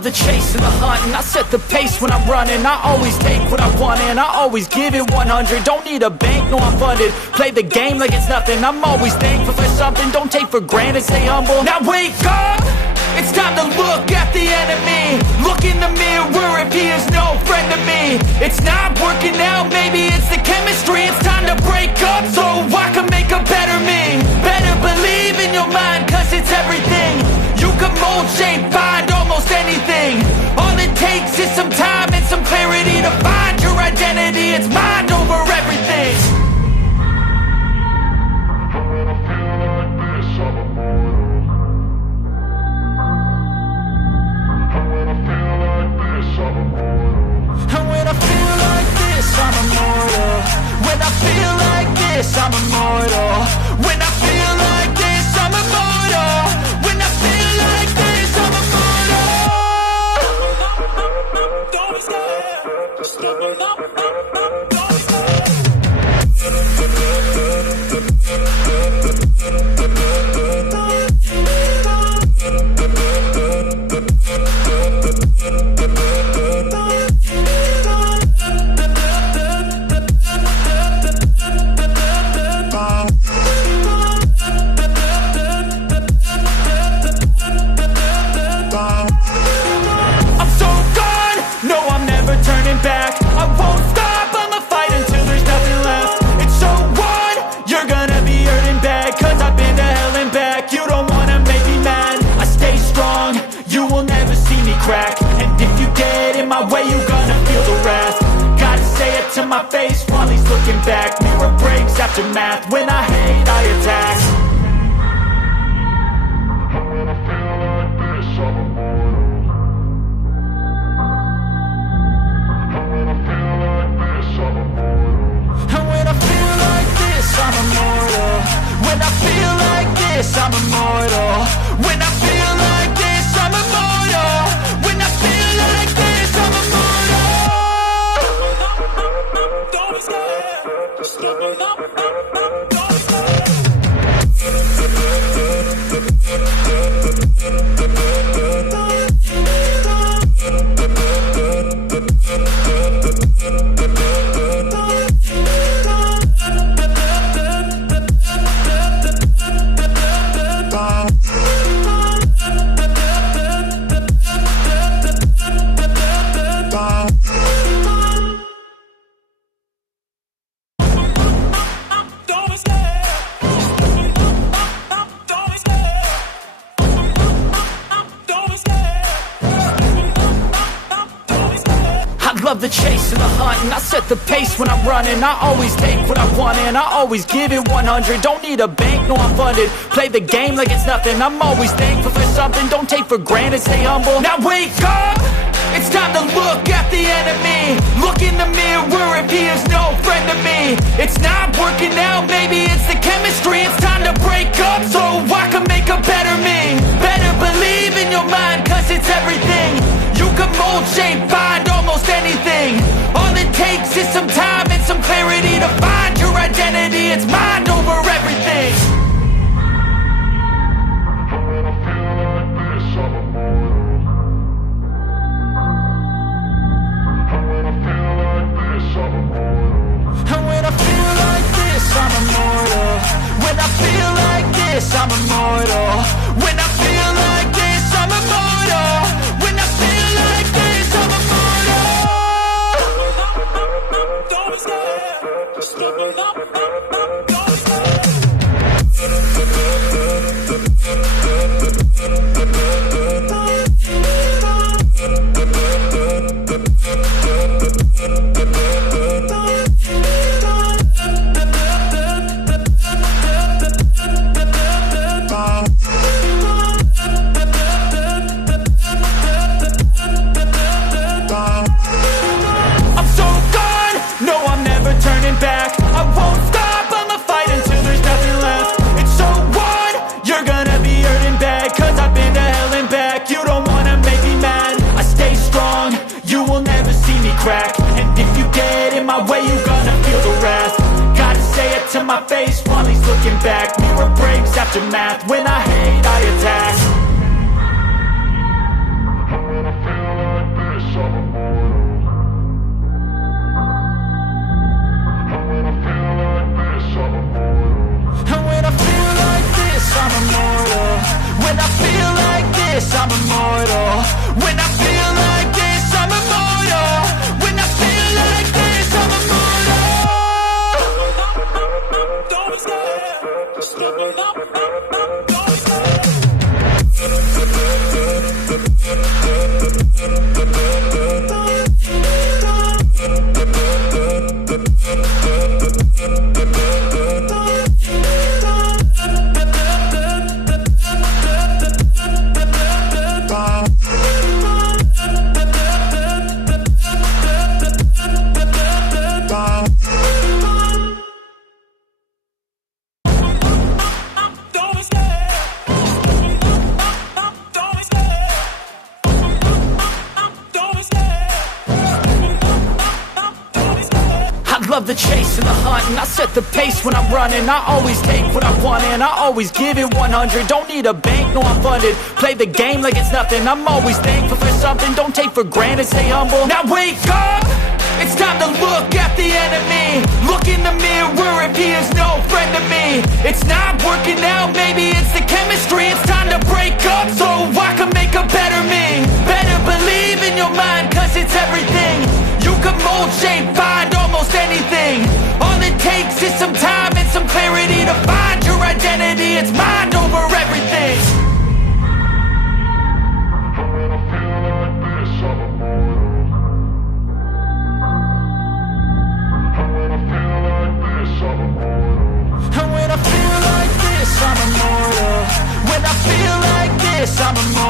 love the chase and the hunt, and I set the pace when I'm running. I always take what I want and I always give it 100. Don't need a bank, no I'm funded. Play the game like it's nothing. I'm always thankful for something. Don't take for granted, stay humble. Now wake up! It's time to look at the enemy. Look in the mirror if he is no friend to me. It's not working out, maybe it's the chemistry. It's time to break up so I can make a better me. Better believe in your mind, cause it's everything. You can mold, shape, find almost anything. All it takes is some time and some clarity to find your identity. It's mind over everything. I'm immortal. When I feel like this, I'm immortal. When I feel like this, I'm immortal. When I feel like this, I'm immortal. Don't be scared. Just look up. Don't be scared. And if you get in my way, you gonna feel the wrath. Gotta say it to my face while he's looking back. Mirror breaks after math. When I hate, I attack. When I feel like this, I'm immortal. When I feel like this, I'm immortal. And when I feel like this, I'm immortal. When I feel like this, I'm immortal. When I feel like this, I'm immortal. When I feel like this, I'm immortal. Don't be scared. Just look up. Don't be scared. Love the chase and the hunt, and I set the pace when I'm running. I always take what I want and I always give it 100. Don't need a bank, no I'm funded. Play the game like it's nothing. I'm always thankful for something. Don't take for granted, stay humble. Now wake up! It's time to look at the enemy. Look in the mirror if he is no friend to me. It's not working out, maybe it's the chemistry. It's time to break up so I can make a better me. Better believe in your mind, cause it's everything. You can mold, shape, find almost anything. All it takes is some time and some clarity to find your identity. It's mind over everything. When I feel like this, I'm immortal. When I feel like this, I'm immortal. And when I feel like this, I'm immortal. When I feel like this, I'm immortal. When I feel like this, I'm immortal. When I feel like this, I'm immortal. Don't be scared. Just look up. Don't be scared. To my face while he's looking back. Mirror breaks after math. When I hate, I attack. And when I feel like this, I'm immortal. When I feel like this, I'm immortal. When I feel like this, I'm immortal. When I feel like this, I'm immortal. Don't stop, stepping up, don't stop. Love the chase and the hunt, and I set the pace when I'm running. I always take what I want and I always give it 100. Don't need a bank, no I'm funded. Play the game like it's nothing. I'm always thankful for something. Don't take for granted, stay humble. Now wake up, it's time to look at the enemy. Look in the mirror if he is no friend to me. It's not working out, maybe it's the chemistry. It's time to break up so I can make a better me. Better believe in your mind, cause it's everything. You can mold, shape, find almost anything. All it takes is some time and some clarity to find your identity. It's mind over everything. And when I feel like this, I'm immortal. When I feel like this, I'm immortal.